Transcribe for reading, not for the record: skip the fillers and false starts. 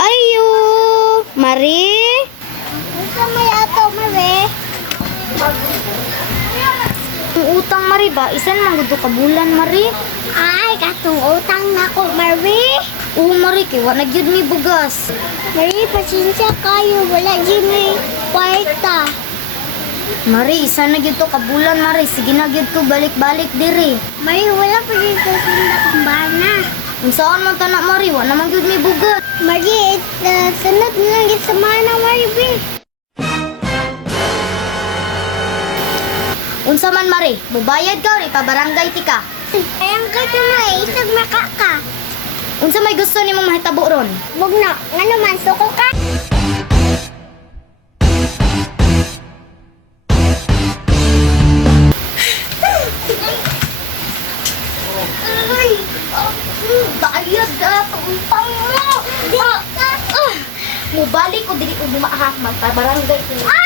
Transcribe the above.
Ayo, mari. Ito may ato, Mare. Ang utang mari ba? Isan man gud ka bulan mari? Ay, katong utang na ko, Mare. Oo mari kay wa na gyud mi bugas. Mare, pasensya kayo. Wala dyan may kwarta. Mari, isa na gyud to ka bulan mari. Sige na gyud ko balik-balik diri. Mare, wala pa dito sila kumbana. Unsaon man tanak mari? Wa naman gyud mi bugas. Mare, sunod na lang yung samana, Mare, be. Unsa man mari? Mubayad ka ri pa barangay tika. Ayang ka ito na isag makaka. Unsa may gusto nimong mahitabo ron? Wag na, nga naman, suko ka. Ay, bayad ka utang mo. Mubalik ko dili ko ha magpabarangay ko.